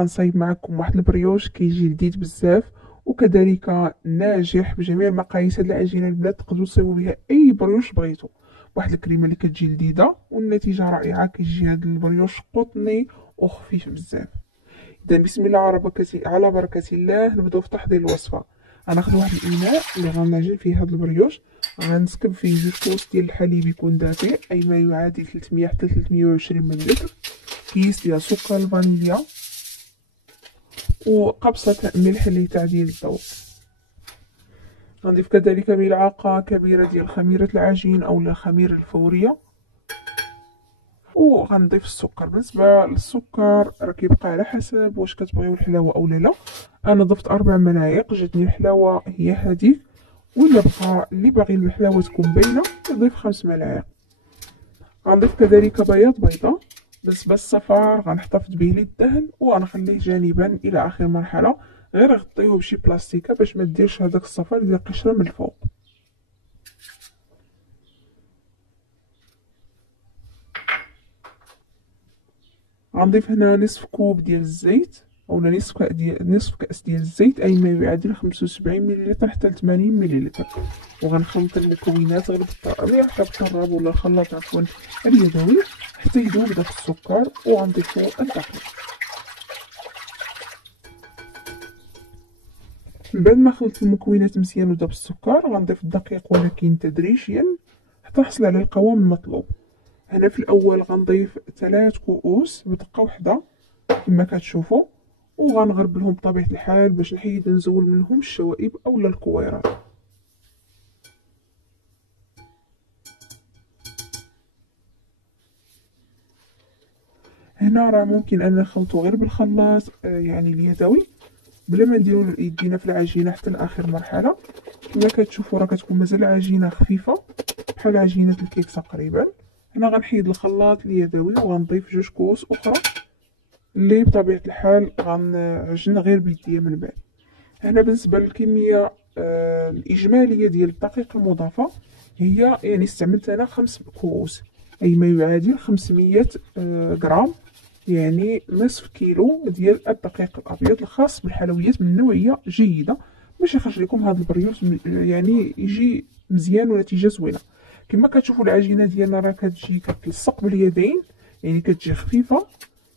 غنصايب معكم واحد البريوش كيجي لذيذ بزاف وكذلك ناجح بجميع المقاييس. هاد العجينه البنات تقدروا تصايبوا بها اي بريوش بغيتو، واحد الكريمه اللي كتجي لذيذه والنتيجه رائعه. كيجي هاد البريوش قطني وخفيف بزاف. اذا بسم الله على بركه الله نبداو في تحضير الوصفه. غناخذ واحد الاناء اللي غنعجن فيه هاد البريوش، غنسكب فيه 2 كوس ديال الحليب يكون دافئ اي ما يعادل 300 حتى 320 ملل، كيس ديال سكر الفانيليا، وقبصة ملح لتعديل الذوق. غنضيف كذلك ملعقة كبيرة ديال خميرة العجين أو الخميرة الفورية، وغنضيف السكر. بالنسبة للسكر راه كيبقى على حسب واش كتبغيو الحلاوة أو لا. أنا ضفت 4 ملاعق، جاتني الحلاوة هي هذيك، ولا بقى اللي باغي الحلاوة تكون باينة يضيف 5 ملاعق. غنضيف كذلك بياض بيضة. بالنسبه للصفار غنحتفظ به للدهن وغنخليه جانبا الى اخر مرحله، غير غطيوه بشي بلاستيكه باش ما ديرش هذاك الصفار ديال القشره من الفوق. غنضيف هنا نصف كوب ديال الزيت او نصف كاس ديال الزيت اي ما يعادل 75 ملل حتى 80 ملل، وغنخلط المكونات غير بالطراب ولا الخلاط عفوا اليدوي حتى يذوب داك السكر، وغنضيفو الدقيق. من بعد ما خلطت المكونات مزيان وذاب السكر غنضيف الدقيق ولكن تدريجيا حتى نحصل على القوام المطلوب. هنا في الاول غنضيف 3 كؤوس بدقه واحده كما كتشوفوا، وغنغربلهم بطبيعه الحال باش نحيد نزول منهم الشوائب اولا الكويرات. هنا راه ممكن ان نخلطو غير بالخلاط يعني اليدوي بلا ما نديرو يدينا في العجينه حتى لاخر مرحله. كما كتشوفوا راه كتكون مازال العجينه خفيفه بحال عجينه الكيك تقريبا. هنا غنحيد الخلاط اليدوي وغنضيف 2 كؤوس اخرى اللي بطبيعه الحال غنعجن غير بيديا من بعد. هنا بالنسبه للكميه الاجماليه ديال الدقيق المضافه هي يعني استعملت انا 5 كؤوس اي ما يعادل 500 غرام، يعني نصف كيلو ديال الدقيق الابيض الخاص بالحلويات من نوعيه جيده باش يخرج لكم هذا البريوش يعني يجي مزيان ونتيجه زوينه. كما كتشوفوا العجينه ديالنا راه كتجي كتلصق باليدين يعني كتجي خفيفه.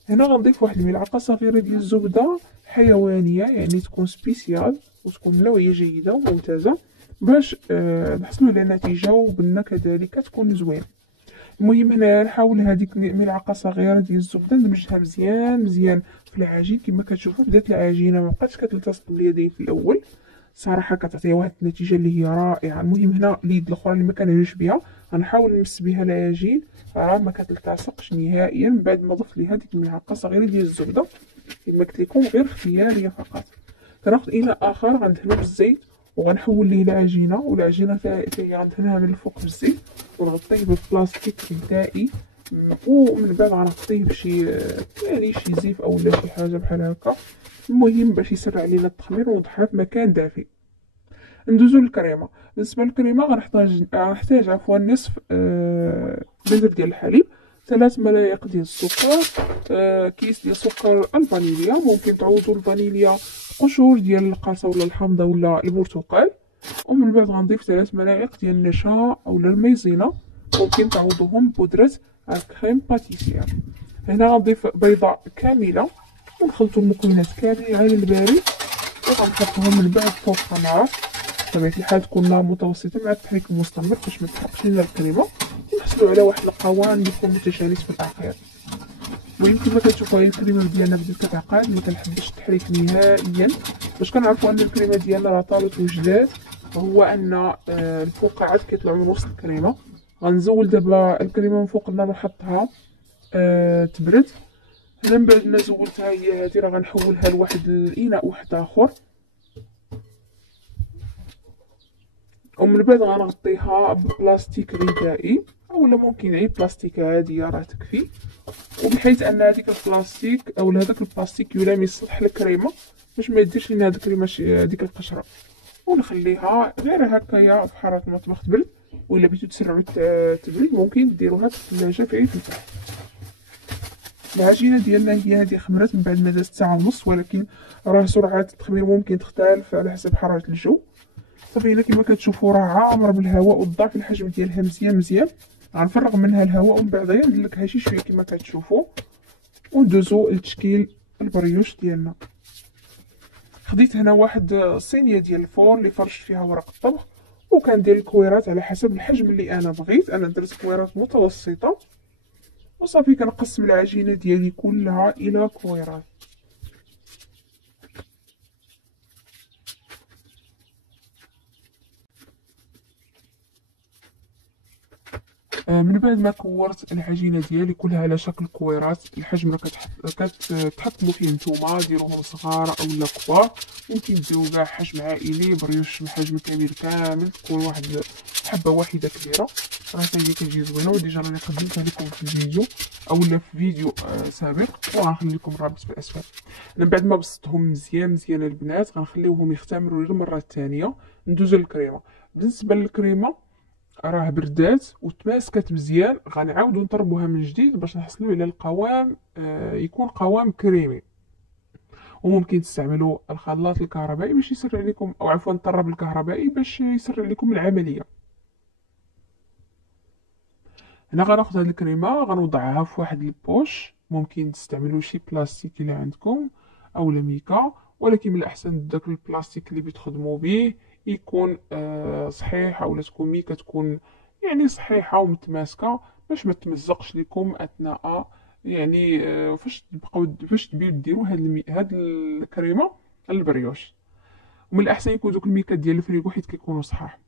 هنا غنضيف واحد الملعقه صغيره ديال الزبده حيوانيه يعني تكون سبيسيال وتكون نوعيه جيده وممتازه باش نحصلوا على نتيجه وبالنا كذلك تكون زوينه. المهم هنا نحاول هذيك ملعقه صغيره ديال الزبده ندمجها مزيان مزيان في العجين. كما كتشوفوا بدات العجينه ما بقاتش كتلتصق باليدين في الاول، صراحه كتعطي واحد النتيجه اللي هي رائعه. المهم هنا اليد الاخرى اللي ما كنعجنش بها غنحاول نمس بها العجين راه ما كتلتصقش نهائيا من بعد ما ضفت ليها ديك الملعقه صغيره ديال الزبده. كما قلت لكم غير اختياريه فقط. كناخذ اناء اخر غندهنو بالزيت وغنحول ليه العجينه، والعجينه تاهي غندهنها من الفوق بالزيت ونغطيه ببلاستيك غذائي، ومن بعد غنغطيه بشي يعني شي زيف او لا شي حاجه بحال هكا، المهم باش يسرع علينا التخمير ونطحها في مكان دافئ. ندوزو للكريمه. بالنسبه للكريمه غنحتاج عفوا نصف بذر ديال الحليب، 3 ملاعق ديال السكر، كيس ديال سكر الفانيليا. ممكن تعوضوا الفانيليا قشور ديال القرصه ولا الحامضه ولا البرتقال. ومن بعد غنضيف 3 ملاعق ديال النشا اولا المايزينا، ممكن تعوضوهم بودره الكريم باتيسير. هنا غنضيف بيضه كامله ونخلطوا المكونات كاملين على البارد وغنحطهم من بعد فوق النار بطبيعة الحال تكون نار متوسطة مع التحريك المستمر باش ما تحرقش لنا الكريمة، ونحصلوا على واحد القوام اللي يكون متجانس في الأخير. المهم كما كتشوفوا هي الكريمة ديالنا بدات كتعقد، ما كنحبش التحريك نهائيا باش كنعرفوا ان الكريمة ديالنا راه طابت وجدات، هو ان الفقاعات كيطلعوا من وسط الكريمة. غنزول دابا الكريمة من فوق النار ونحطها تبرد. هنا من بعد ما زولتها هي هادي راه غنحولها لواحد الاناء واحد اخر، ومن بعد غنغطيها ببلاستيك غذائي اولا ممكن غير بلاستيك عاديه راه تكفي، وبحيث ان هذيك البلاستيك او هذاك البلاستيك يلامس سطح الكريمه باش ما يديرش لنا هاد الكريمه هذيك القشره. ونخليها غير هكايا في حراره المطبخ تبرد، ولا بغيتو تسرعوا تبريد ممكن ديروها في الثلاجه في عيد الفرن. العجينه ديالنا هي هذه خمرات من بعد ما دازت ساعه ونص، ولكن راه سرعه التخمير ممكن تختلف على حسب حراره الجو. صافي هنا كما كتشوفوا راه عامره بالهواء وضعف الحجم ديالها مزيان مزيان. غنفرغ منها الهواء ومن بعد ندلكها شي شويه كما كتشوفوا، وندوزو لتشكيل البريوش ديالنا. خديت هنا واحد الصينيه ديال الفرن اللي فرشت فيها ورق الطبخ، وكندير الكويرات على حسب الحجم اللي انا بغيت. انا درت كويرات متوسطه، وصافي كنقسم العجينه ديالي كلها الى كويرات. من بعد ما كورت العجينه ديالي كلها على شكل كويرات، الحجم اللي كتحكموا فيه نتوما، ديروهم صغار اولا كبار. ممكن ديروا كاع حجم عائلي، بريوش بحجم كبير كامل، تكون واحد حبه واحده كبيره. راه حتى هي كتجي زوينه، وديجا راني قدمتها لكم في الفيديو اولا في فيديو سابق، وغنخلي لكم الرابط في الاسفل. من بعد ما بسطتهم مزيان مزيان البنات، غنخليوهم يختمروا للمره الثانيه. ندوزو للكريمه. بالنسبه للكريمه راه بردات وتماسكت مزيان، غنعاودو نطربوها من جديد باش نحصلوا على القوام يكون قوام كريمي. وممكن تستعملوا الخلاط الكهربائي باش يسرع لكم، او عفوا الطراب الكهربائي باش يسرع لكم العمليه. هنا غناخذ هاد الكريمه غنوضعها في واحد البوش، ممكن تستعملوا شي بلاستيك اللي عندكم او ميكا، ولكن من الاحسن داك البلاستيك اللي بتخدموا به يكون صحيح، اولا تكون ميكا تكون يعني صحيحه ومتماسكه باش ما تمزقش لكم اثناء يعني فاش تبيو ديروا هاد الكريمه البريوش. ومن الاحسن يكون دوك الميكا ديال الفريغو حيت كيكونوا صحاح.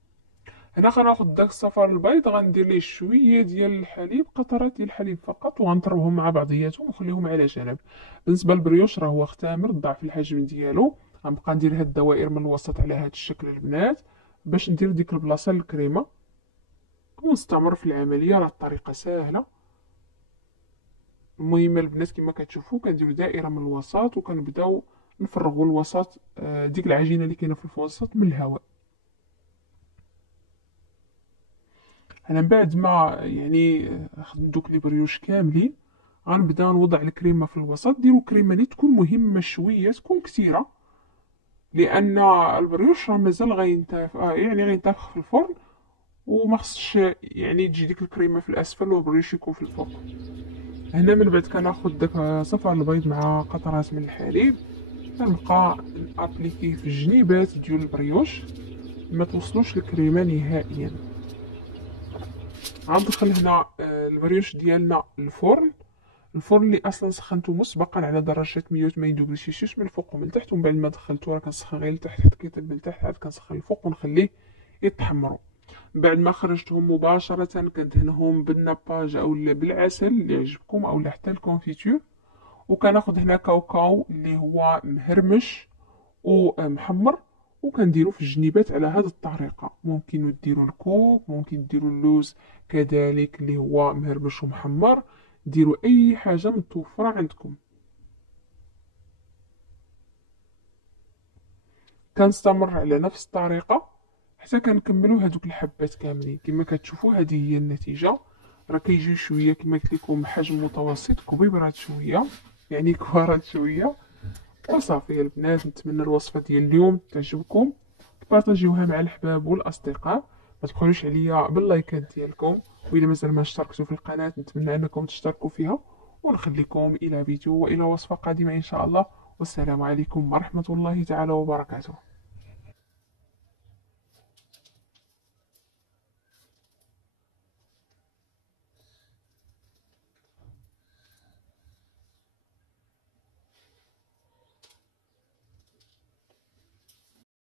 هنا غناخد داك الصفار البيض، غندير ليه شويه ديال الحليب، قطرات ديال الحليب فقط، وغنطربهم مع بعضياتهم ونخليهم على جنب. بالنسبه للبريوش راه هو اختامر ضعف الحجم ديالو. غنبقى ندير هاد الدوائر من الوسط على هاد الشكل البنات باش ندير ديك البلاصه للكريمه، ونستمر في العمليه. راه الطريقه ساهله. المهم البنات كما كتشوفوا كنديروا دائره من الوسط، وكنبداو نفرغوا الوسط ديك العجينه اللي كاينه في الوسط من الهواء. انا من بعد ما يعني خدمت دوك لي بريوش كاملين، غنبدا نوضع الكريمه في الوسط. ديروا كريمه اللي تكون مهمه شويه، تكون كثيره، لان البريوش راه مازال يعني غينتفخ في الفرن، وما خصش يعني تجي ديك الكريمه في الاسفل والبريوش يكون في الفوق. هنا من بعد كناخذ داك صفار البيض مع قطرات من الحليب، كنبقى ابليكيه في الجنيبات ديال البريوش، ما توصلوش الكريمه نهائيا. غندخل هنا البريوش ديالنا الفرن اللي اصلا سخنته مسبقا على درجه 180 دوغري سيلسيوس من الفوق ومن تحت. ومن بعد ما دخلته راه كنسخن غير لتحت حتى كيطيب من تحت، عاد كنسخن الفوق ونخليه يتحمروا. بعد ما خرجتهم مباشره كندهنهم بالناباج اولا بالعسل اللي يعجبكم، اولا حتى الكونفيتور. وكناخذ هنا كاوكاو اللي هو مهرمش ومحمر، وكنديرو في الجنيبات على هذه الطريقه. ممكن ديروا الكوك، ممكن ديروا اللوز كذلك اللي هو مهرمش ومحمر، ديروا اي حاجه متوفره عندكم. كنستمر على نفس الطريقه حتى كنكملوا هذوك الحبات كاملين. كما كتشوفوا هذه هي النتيجه. راه كيجيو شويه كما قلت لكم حجم متوسط، كبيبرات شويه يعني كبارات شويه. وصافي البنات، نتمنى الوصفه ديال اليوم تعجبكم، بارطاجيوها مع الأحباب والأصدقاء. ما تبخلوش عليا باللايكات ديالكم، وإلا مازال ما اشتركتوا في القناة نتمنى أنكم تشتركوا فيها. ونخليكم إلى فيديو وإلى وصفة قادمة إن شاء الله. والسلام عليكم ورحمة الله تعالى وبركاته.